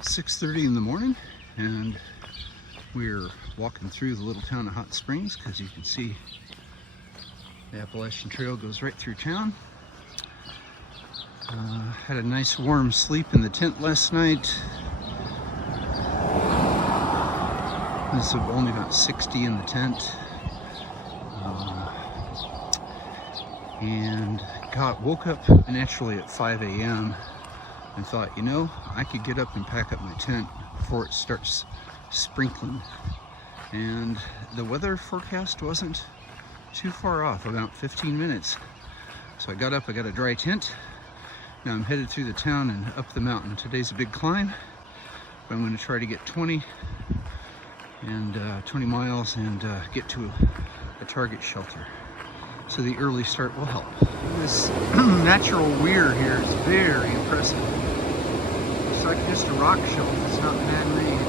It's 6:30 in the morning, and we're walking through the little town of Hot Springs because you can see the Appalachian Trail goes right through town. Had a nice warm sleep in the tent last night. It's only about 60 in the tent. And woke up naturally at 5 a.m. and thought, you know, I could get up and pack up my tent before it starts sprinkling. And the weather forecast wasn't too far off, about 15 minutes. So I got up, I got a dry tent. Now I'm headed through the town and up the mountain. Today's a big climb, but I'm going to try to get 20 miles and get to a target shelter. So the early start will help. This natural weir here is very impressive. It's like just a rock shelf, it's not man-made.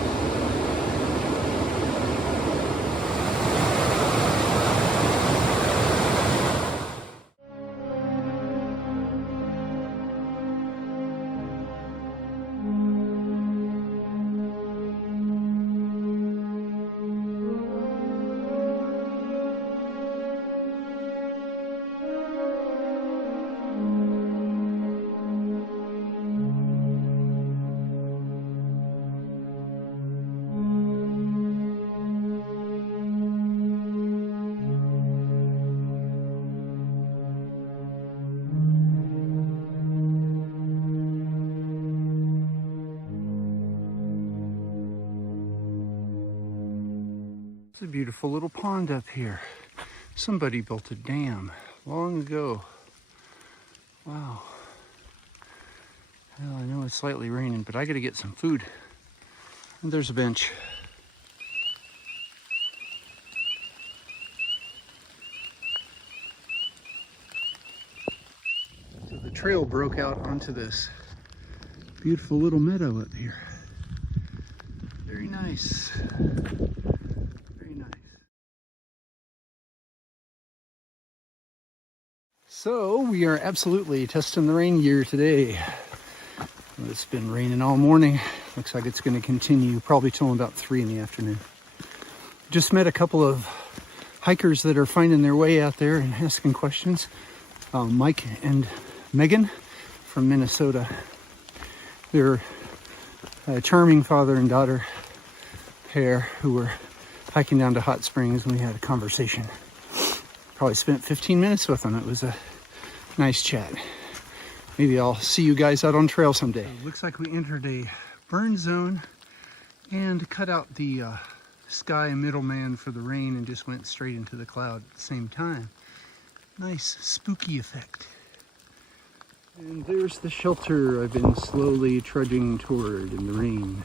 A beautiful little pond up here. Somebody built a dam long ago. Wow. Well, I know it's slightly raining, but I gotta get some food. And there's a bench. So the trail broke out onto this beautiful little meadow up here. Very nice. So we are absolutely testing the rain gear today. It's been raining all morning. Looks like it's going to continue probably till about 3 in the afternoon. Just met a couple of hikers that are finding their way out there and asking questions. Mike and Megan from Minnesota. They're a charming father and daughter pair who were hiking down to Hot Springs, and we had a conversation. Probably spent 15 minutes with them. It was a nice chat. Maybe I'll see you guys out on trail someday. Looks like we entered a burn zone and cut out the sky middleman for the rain and just went straight into the cloud at the same time. Nice spooky effect. And there's the shelter I've been slowly trudging toward in the rain.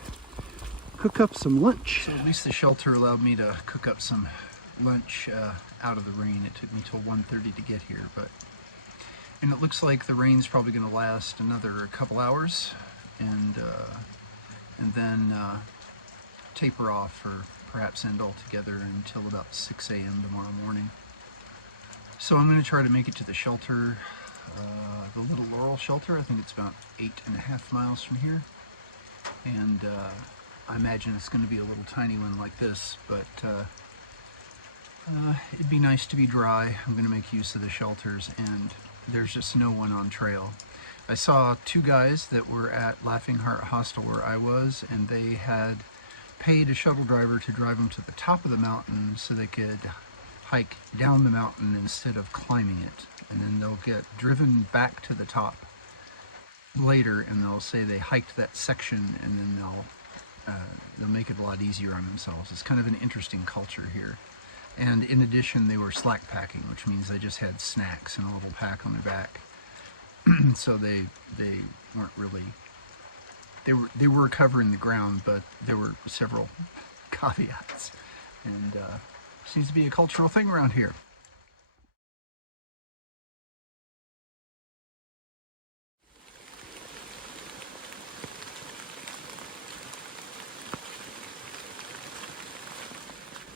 Cook up some lunch. So at least the shelter allowed me to cook up some lunch out of the rain. It took me till 1:30 to get here, and it looks like the rain's probably going to last another couple hours, and then taper off, or perhaps end altogether until about 6 a.m. tomorrow morning. So I'm going to try to make it to the shelter, the Little Laurel shelter. I think it's about 8.5 miles from here, and I imagine it's going to be a little tiny one like this, but it'd be nice to be dry. I'm going to make use of the shelters, and there's just no one on trail. I saw 2 guys that were at Laughing Heart Hostel where I was, and they had paid a shuttle driver to drive them to the top of the mountain so they could hike down the mountain instead of climbing it. And then they'll get driven back to the top later, and they'll say they hiked that section, and then they'll make it a lot easier on themselves. It's kind of an interesting culture here. And in addition, they were slack packing, which means they just had snacks and a little pack on their back. So they weren't really, they were covering the ground, but there were several caveats. And seems to be a cultural thing around here.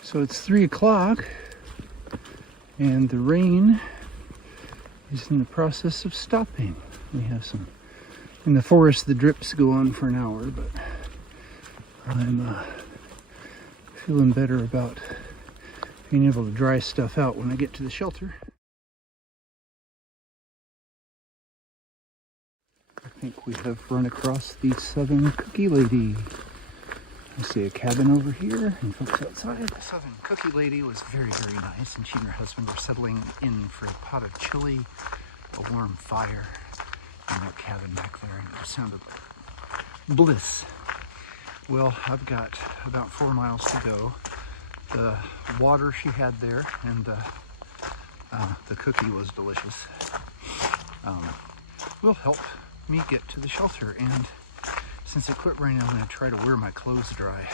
So it's 3 o'clock, and the rain is in the process of stopping. We have some, in the forest the drips go on for an hour, but I'm feeling better about being able to dry stuff out when I get to the shelter. I think we have run across the Southern Cookie Lady. I see a cabin over here and folks outside. The Southern Cookie Lady was very, very nice, and she and her husband were settling in for a pot of chili, a warm fire in that cabin back there, and it sounded like bliss. Well, I've got about 4 miles to go. The water she had there and the cookie was delicious. Will help me get to the shelter, and since it quit raining, I'm going to try to wear my clothes dry.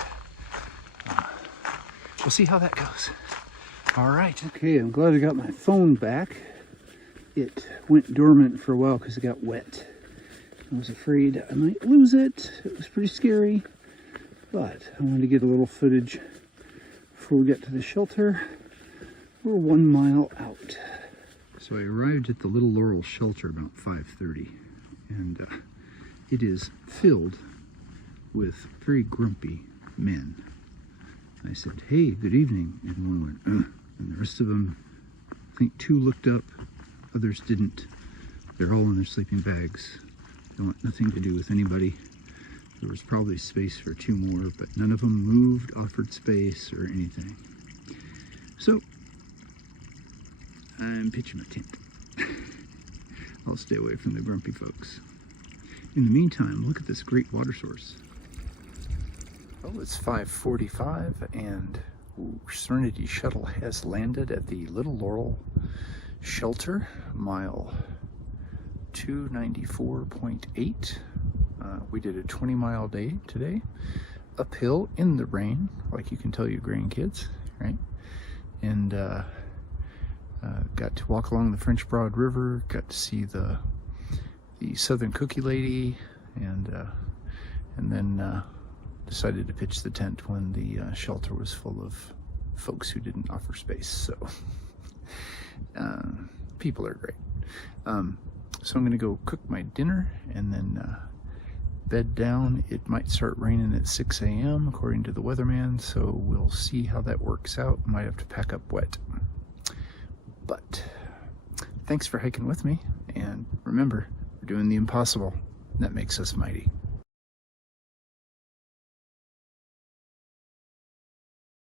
We'll see how that goes. All right. Okay, I'm glad I got my phone back. It went dormant for a while because it got wet. I was afraid I might lose it. It was pretty scary, but I wanted to get a little footage before we get to the shelter. We're 1 mile out. So I arrived at the Little Laurel shelter about 5:30, and it is filled with very grumpy men. I said, "Hey, good evening," and one went, "Ugh," and the rest of them, I think 2 looked up, others didn't. They're all in their sleeping bags. They want nothing to do with anybody. There was probably space for 2 more, but none of them moved, offered space, or anything. So, I'm pitching my tent. I'll stay away from the grumpy folks. In the meantime, look at this great water source. Well, it's 5:45, and Serenity Shuttle has landed at the Little Laurel shelter, mile 294.8. We did a 20-mile day today, uphill in the rain, like you can tell your grandkids, right? And got to walk along the French Broad River, got to see the Southern Cookie Lady, and then decided to pitch the tent when the shelter was full of folks who didn't offer space. So people are great. So I'm gonna go cook my dinner and then bed down. It might start raining at 6 a.m. according to the weatherman, so we'll see how that works out. Might have to pack up wet. But thanks for hiking with me, and remember, we're doing the impossible. That makes us mighty.